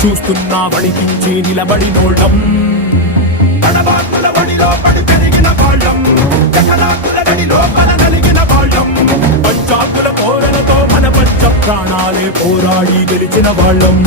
చూస్తున్నా వడికించి నిలబడినోళ్ళం తడబాకుల వడిలో పడి పెరిగిన వాళ్ళం జగనాకుల గడిలో మన నలిగిన వాళ్ళం పంచాకుల కోరలతో మన పంచ ప్రాణాలే పోరాడి గెలిచిన వాళ్ళం